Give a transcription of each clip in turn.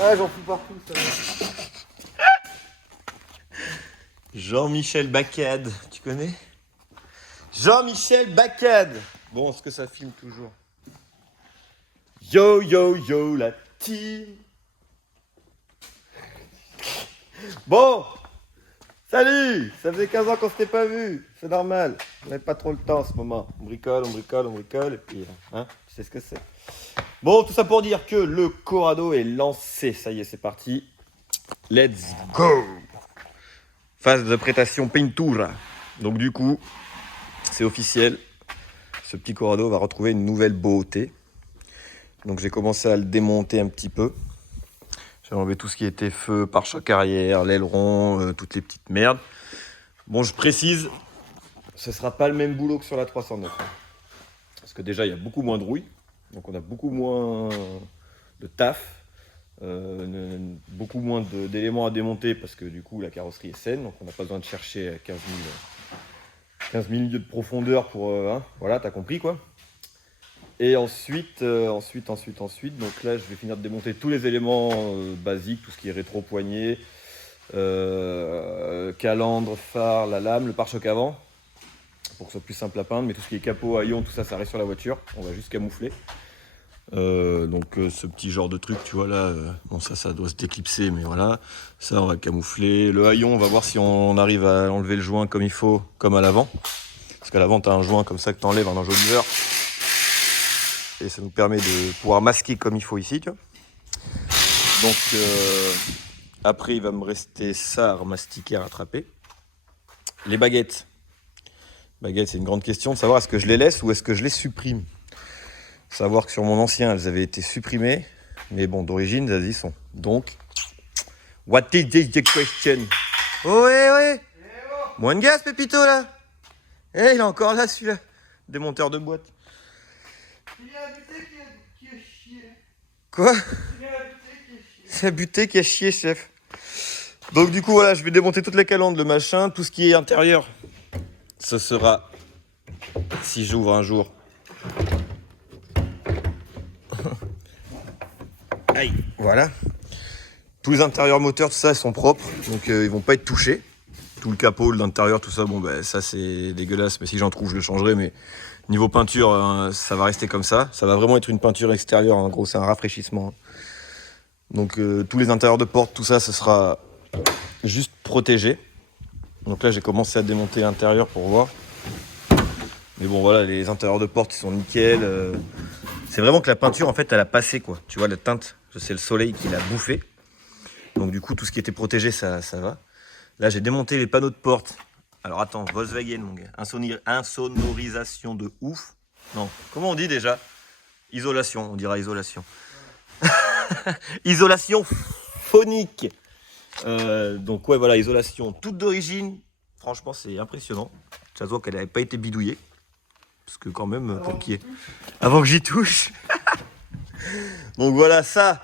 Ah, j'en fous partout, ça. Jean-Michel Bacade, tu connais? Jean-Michel Bacade. Bon, est-ce que ça filme toujours? Yo, yo, yo, la team. Bon, salut. Ça faisait 15 ans qu'on s'était pas vu. C'est normal. On n'avait pas trop le temps en ce moment. On bricole, on bricole, on bricole. Et puis, hein, tu sais ce que c'est. Bon, tout ça pour dire que le Corrado est lancé. Ça y est, c'est parti. Let's go. Phase de prêtation Pintura. Donc du coup, c'est officiel. Ce petit Corrado va retrouver une nouvelle beauté. Donc j'ai commencé à le démonter un petit peu. J'ai enlevé tout ce qui était feu, pare-choc arrière, l'aileron, toutes les petites merdes. Bon, je précise, ce sera pas le même boulot que sur la 309. Hein. Parce que déjà, il y a beaucoup moins de rouille. Donc on a beaucoup moins de taf. Beaucoup moins d'éléments à démonter parce que du coup la carrosserie est saine, donc on n'a pas besoin de chercher 15 000 lieues de profondeur pour... hein, voilà, t'as compris quoi. Et ensuite, donc là je vais finir de démonter tous les éléments basiques, tout ce qui est rétro-poignée, calandre, phare, la lame, le pare-choc avant, pour que ce soit plus simple à peindre, mais tout ce qui est capot, haillon, tout ça, ça reste sur la voiture, on va juste camoufler. Ce petit genre de truc, tu vois là, bon ça doit se déclipser, mais voilà, ça on va camoufler. Le haillon, on va voir si on arrive à enlever le joint comme il faut, comme à l'avant. Parce qu'à l'avant, tu as un joint comme ça que tu enlèves, un enjoliveur. Et ça nous permet de pouvoir masquer comme il faut ici, tu vois. Donc après, il va me rester ça à remastiquer, à rattraper. Les baguettes. Baguettes, c'est une grande question de savoir est-ce que je les laisse ou est-ce que je les supprime. Savoir que sur mon ancien, elles avaient été supprimées, mais bon, d'origine, elles y sont. Donc, what is the question? Oh, ouais. Moins de gaz, Pépito, là. Eh, il est encore là, celui-là. Démonteur de boîte. Il y a un buté qui a chié. Quoi? Il y a un buté qui a chié. C'est un buté qui a chié, chef. Donc, du coup, voilà, je vais démonter toutes les calandres, le machin, tout ce qui est intérieur. Ce sera, si j'ouvre un jour... Aïe, voilà. Tous les intérieurs moteurs, tout ça, ils sont propres, donc ils vont pas être touchés. Tout le capot, l'intérieur, tout ça, bon, bah, ça c'est dégueulasse, mais si j'en trouve, je le changerai. Mais niveau peinture, ça va rester comme ça. Ça va vraiment être une peinture extérieure, en gros, c'est un rafraîchissement. Donc tous les intérieurs de porte, tout ça, ce sera juste protégé. Donc là, j'ai commencé à démonter l'intérieur pour voir. Mais bon, voilà, les intérieurs de porte, ils sont nickel. C'est vraiment que la peinture, en fait, elle a passé, quoi. Tu vois, la teinte, c'est le soleil qui l'a bouffé. Donc du coup, tout ce qui était protégé, ça va. Là, j'ai démonté les panneaux de porte. Alors attends, Volkswagen, mon gars. Insonorisation de ouf. Non, comment on dit déjà? Isolation, on dira isolation. Isolation phonique. Donc ouais, voilà, isolation toute d'origine. Franchement, c'est impressionnant. Ça se voit qu'elle n'avait pas été bidouillée. Parce que quand même, pour qui est... Avant que j'y touche. Donc voilà, ça...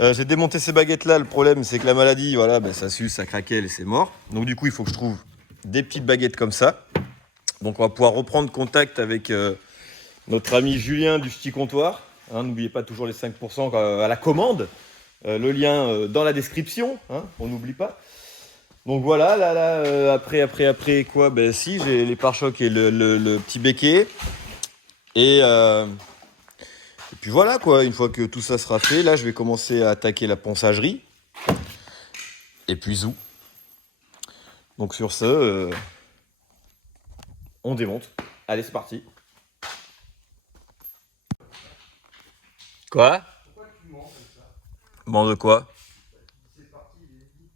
j'ai démonté ces baguettes là, le problème c'est que la maladie, voilà, ben, ça suce, ça craquelle et c'est mort. Donc du coup il faut que je trouve des petites baguettes comme ça. Donc on va pouvoir reprendre contact avec notre ami Julien du Ch'ti Comptoir. Hein, n'oubliez pas toujours les 5% à la commande. Le lien dans la description, hein, on n'oublie pas. Donc voilà, là, après quoi? Ben si, j'ai les pare-chocs et le petit béquet. Et puis voilà quoi, une fois que tout ça sera fait, là je vais commencer à attaquer la ponçagerie. Et puis zou. Donc sur ce, on démonte. Allez, c'est parti. Quoi? Pourquoi tu mens comme ça? Bon de quoi? C'est parti, il est midi.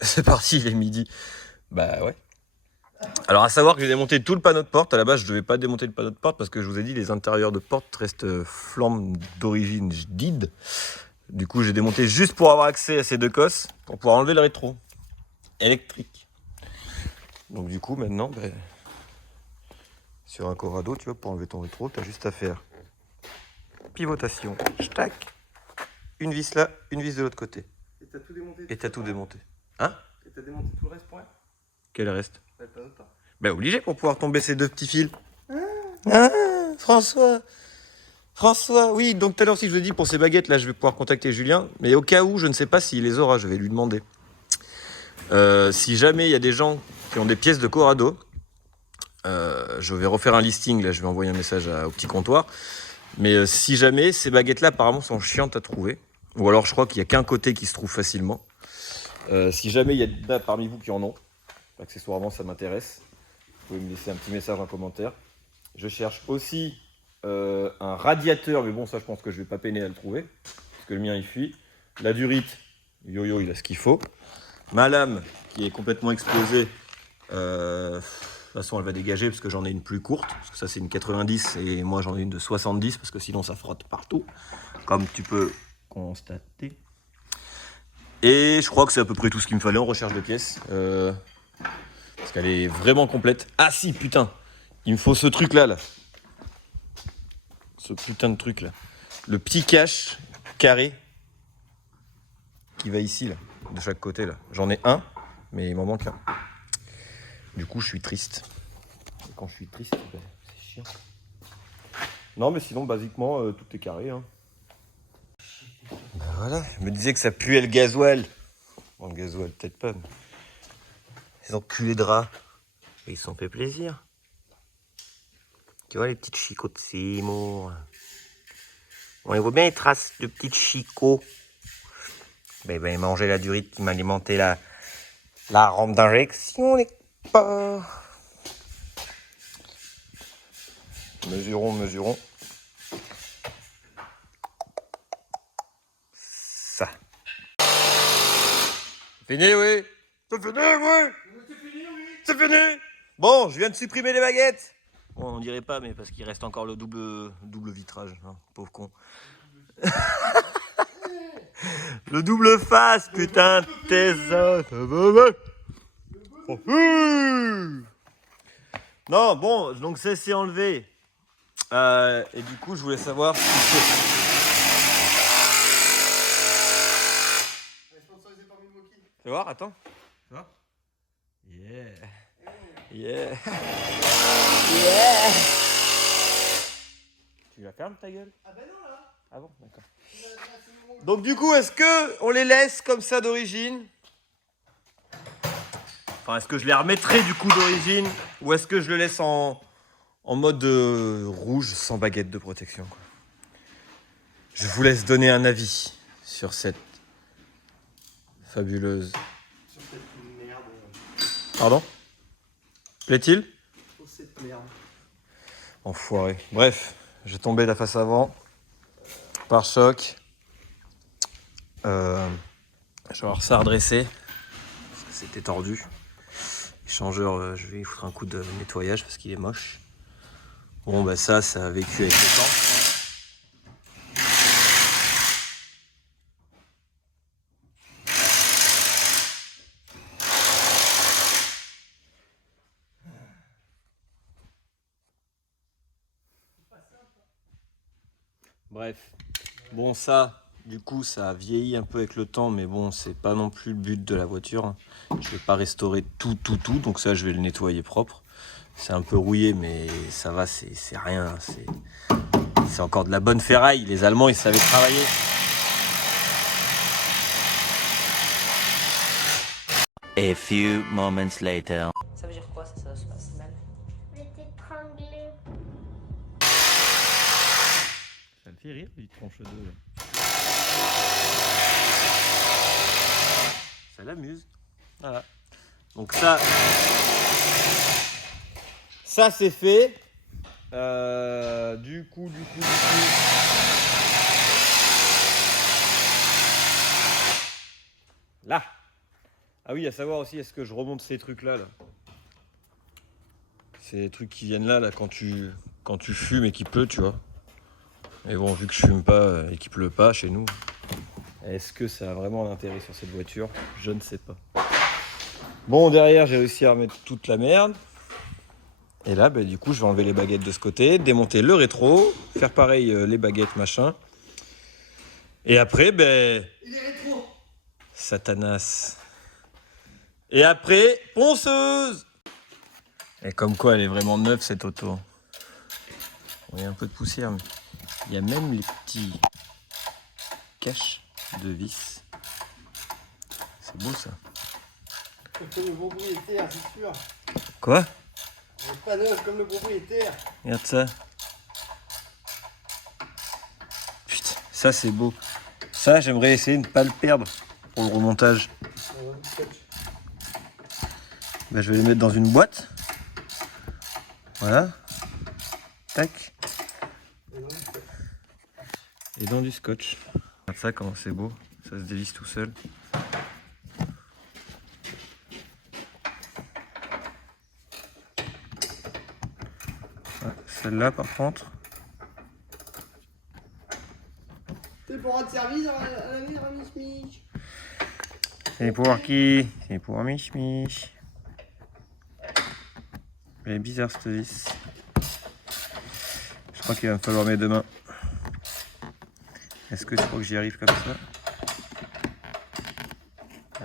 C'est parti, il est midi. Bah ouais. Alors à savoir que j'ai démonté tout le panneau de porte. À la base, je devais pas démonter le panneau de porte parce que je vous ai dit, les intérieurs de porte restent flammes d'origine jdid. Du coup, j'ai démonté juste pour avoir accès à ces deux cosses, pour pouvoir enlever le rétro électrique. Donc du coup, maintenant, ben, sur un Corrado, tu vois, pour enlever ton rétro, tu as juste à faire pivotation, tac, une vis là, une vis de l'autre côté. Et t'as tout démonté? Et t'as tout démonté. Hein? Et t'as démonté tout le reste pour rien? Quel reste? Bah, pas autant. Ben obligé pour pouvoir tomber ces deux petits fils. Ah, François! François, oui, donc tout à l'heure si je vous ai dit pour ces baguettes là je vais pouvoir contacter Julien, mais au cas où je ne sais pas s'il les aura, je vais lui demander. Si jamais il y a des gens qui ont des pièces de Corrado, je vais refaire un listing, là je vais envoyer un message au petit comptoir, mais si jamais ces baguettes là apparemment sont chiantes à trouver, ou alors je crois qu'il n'y a qu'un côté qui se trouve facilement. Si jamais il y a parmi vous qui en ont, accessoirement ça m'intéresse, vous pouvez me laisser un petit message en commentaire. Je cherche aussi un radiateur, mais bon ça je pense que je vais pas peiner à le trouver, parce que le mien il fuit. La durite, yo-yo il a ce qu'il faut. Ma lame qui est complètement explosée, de toute façon elle va dégager parce que j'en ai une plus courte, parce que ça c'est une 90 et moi j'en ai une de 70 parce que sinon ça frotte partout, comme tu peux constater. Et je crois que c'est à peu près tout ce qu'il me fallait en recherche de pièces, parce qu'elle est vraiment complète. Ah si putain, il me faut ce truc là. Ce putain de truc là. Le petit cache carré qui va ici là, de chaque côté là. J'en ai un, mais il m'en manque un. Du coup je suis triste. Et quand je suis triste, ben, c'est chiant. Non mais sinon basiquement tout est carré. Hein. Ben voilà, je me disais que ça puait le gasoil. Bon le gasoil peut-être pas. Mais... Les enculés de rats. Ils se sont fait plaisir. Tu vois les petites chicots de Seymour. On les voit bien les traces de petites chicots. Ben, manger la durite qui m'alimentait la rampe d'injection, les pas. Mesurons. Ça. Fini, oui. C'est fini, oui. C'est fini. Bon, je viens de supprimer les baguettes. Bon, on dirait pas, mais parce qu'il reste encore le double vitrage. Hein, pauvre con. Le double face, putain, tes os. Non, bon, donc ça c'est enlevé. Et du coup, je voulais savoir si tu vas voir, attends. Tu vois? Yeah. Tu la fermes ta gueule? Ah bah non là. Ah bon, d'accord. Donc du coup, est-ce que on les laisse comme ça d'origine? Enfin, est-ce que je les remettrai du coup d'origine? Ou est-ce que je le laisse en mode rouge sans baguette de protection quoi. Je vous laisse donner un avis sur cette fabuleuse... Sur cette merde. Pardon? Plaît-il? Sur cette merde. Enfoiré. Bref, j'ai tombé la face avant. Par choc. Je vais avoir ça redressé. Parce que c'était tordu. Échangeur, je vais y foutre un coup de nettoyage parce qu'il est moche. Bon bah ça a vécu avec le temps. Bref, bon ça, du coup ça a vieilli un peu avec le temps, mais bon c'est pas non plus le but de la voiture. Je vais pas restaurer tout, donc ça je vais le nettoyer propre. C'est un peu rouillé mais ça va, c'est rien, c'est encore de la bonne ferraille, les Allemands ils savaient travailler. A few moments later. Ça veut dire quoi ça se passe mal? Je vais t'étrangler. Ça le fait rire, il tranche deux. Ça l'amuse. Voilà. Donc ça c'est fait. Du coup. Là. Ah oui, à savoir aussi, est-ce que je remonte ces trucs-là là. Ces trucs qui viennent là quand tu fumes et qu'il pleut, tu vois. Mais bon, vu que je fume pas et qu'il pleut pas chez nous, est-ce que ça a vraiment un intérêt sur cette voiture? Je ne sais pas. Bon, derrière, j'ai réussi à remettre toute la merde. Et là, du coup, je vais enlever les baguettes de ce côté, démonter le rétro, faire pareil les baguettes, machin. Et après, Il est rétro. Satanas. Et après, ponceuse. Et comme quoi, elle est vraiment neuve, cette auto. Il y a un peu de poussière, mais... Il y a même les petits caches de vis. C'est beau ça. C'est comme le propriétaire, c'est sûr. Quoi? On est pas neuf comme le propriétaire. Regarde ça. Putain, ça c'est beau. Ça, j'aimerais essayer de ne pas le perdre pour le remontage. Ben, je vais les mettre dans une boîte. Voilà. Tac. Et dans du scotch. Regarde ça, comment c'est beau. Ça se dévisse tout seul. Ouais, celle-là, par contre. C'est pour rendre service à la vie de Miss Mich. C'est pour qui? C'est pour Mich Mich. Elle est bizarre cette vis. Je crois qu'il va me falloir mes deux mains. Est-ce que tu crois que j'y arrive comme ça?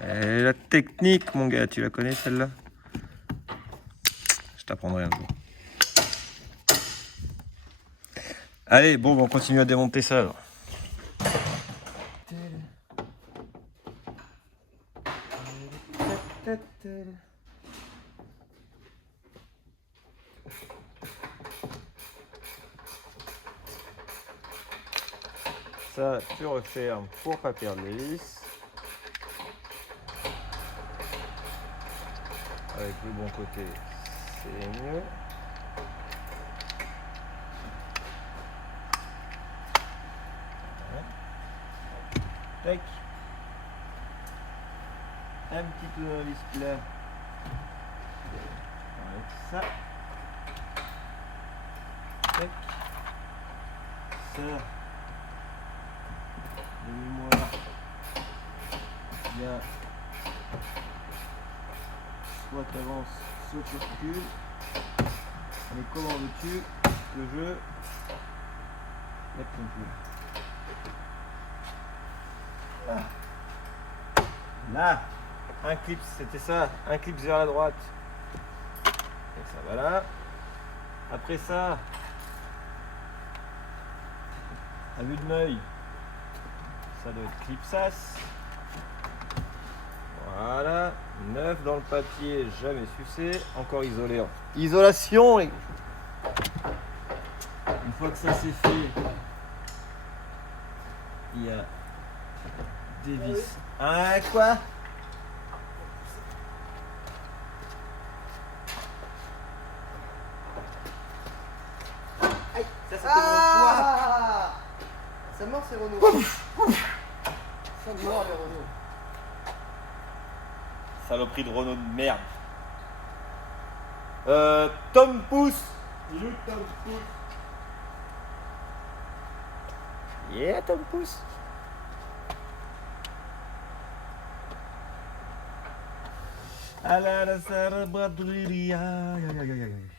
Et la technique, mon gars, tu la connais celle-là? Je t'apprendrai un jour. Allez, bon, on continue à démonter ça alors. Ça, tu refermes pour pas perdre les vis. Avec le bon côté, c'est mieux. Voilà. Tac. Un petit tournevis plat. Avec ça. Tac. Ça. De mémoire. Il y a soit tu avances, soit tu recules. Mais comment veux-tu que je mette ton pouls? Là, un clip, c'était ça, un clip vers la droite. Et ça va là. Après ça, à vue de l'œil, ça doit être clip sas. Voilà, neuf dans le papier, jamais sucé, encore isolé. Isolation. Une fois que ça c'est fait, il y a des vis. Ah quoi? Ça c'était Ah, ça mord c'est Renault. Ça mord les Renault. Saloperie de Renault de merde. Tom Pouce. Il est où Tom Pouce? Yeah, Tom Pouce. À la cérébraderie. Aïe, aïe, aïe, aïe, aïe.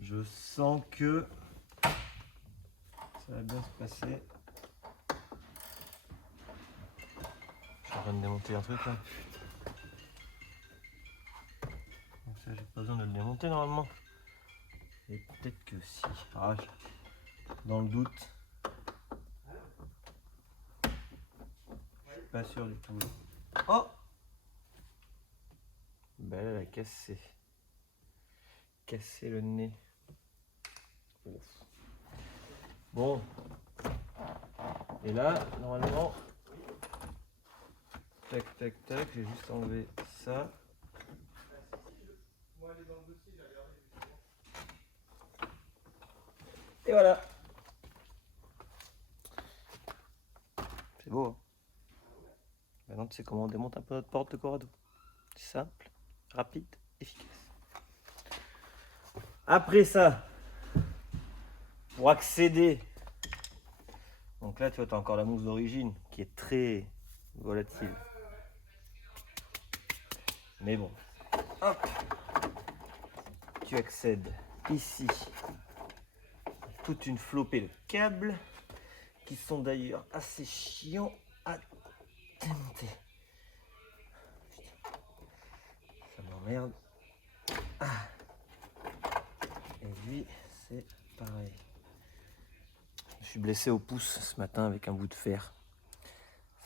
Je sens que ça va bien se passer. Je suis en train de démonter un truc là. Donc ça, j'ai pas besoin de le démonter normalement. Et peut-être que si. Ah, dans le doute. Je suis pas sûr du tout. Oh! Ben là, elle a cassé. Cassé le nez. Ouf. Bon. Et là, normalement, tac, tac, tac, j'ai juste enlevé ça. Et voilà. C'est beau, hein? Maintenant, tu sais comment on démonte un peu notre porte de Corrado. Simple, rapide, efficace. Après ça, pour accéder, donc là tu vois, tu as encore la mousse d'origine qui est très volatile. Mais bon, hop, tu accèdes ici. Toute une flopée de câbles qui sont d'ailleurs assez chiants à démonter. merde. Ah. Et lui, c'est pareil. Je suis blessé au pouce ce matin avec un bout de fer.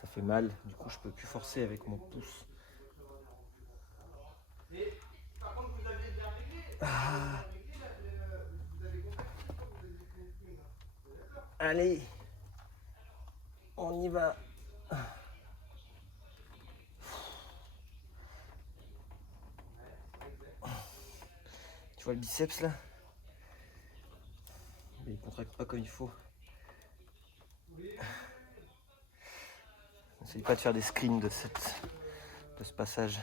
Ça fait mal, du coup je peux plus forcer avec mon pouce. Ah. Allez, on y va. Tu vois le biceps là? Il ne contracte pas comme il faut. N'essaye pas de faire des screens de ce passage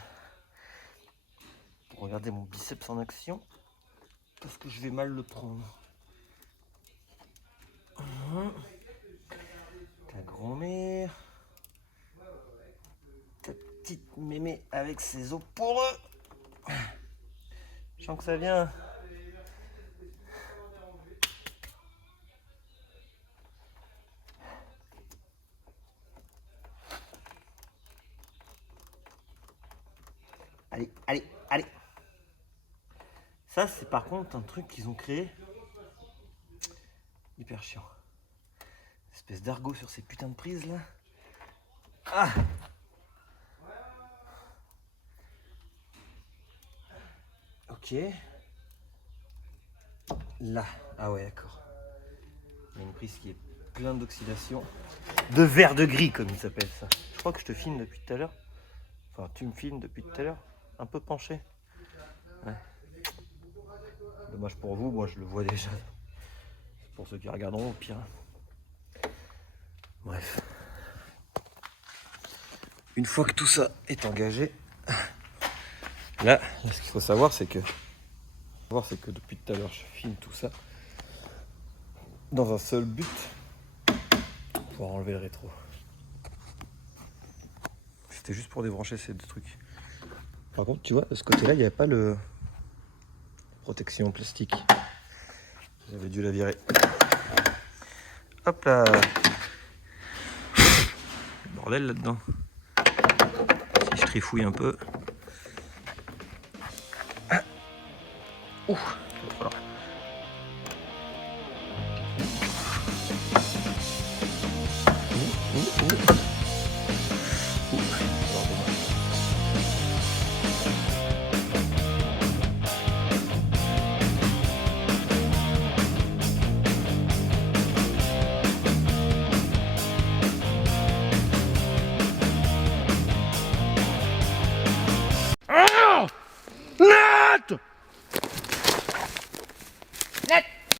pour regarder mon biceps en action parce que je vais mal le prendre. Ta grand-mère, ta petite mémé avec ses os poreux. Je sens que ça vient. Allez, allez, allez. Ça, c'est par contre un truc qu'ils ont créé. Hyper chiant. Espèce d'argot sur ces putains de prises là. Ah! Ok. Là. Ah ouais, d'accord. Il y a une prise qui est pleine d'oxydation. De vert de gris, comme il s'appelle ça. Je crois que je te filme depuis tout à l'heure. Enfin, tu me filmes depuis tout à l'heure. Un peu penché. Ouais. Dommage pour vous, moi je le vois déjà. Pour ceux qui regarderont au pire. Bref. Une fois que tout ça est engagé, là, ce qu'il faut savoir, c'est que depuis tout à l'heure, je filme tout ça dans un seul but, pour enlever le rétro. C'était juste pour débrancher ces deux trucs. Par contre, tu vois, de ce côté-là, il n'y avait pas le protection plastique. J'avais dû la virer. Hop là. Bordel là-dedans. Si je trifouille un peu. Ah. Ouh.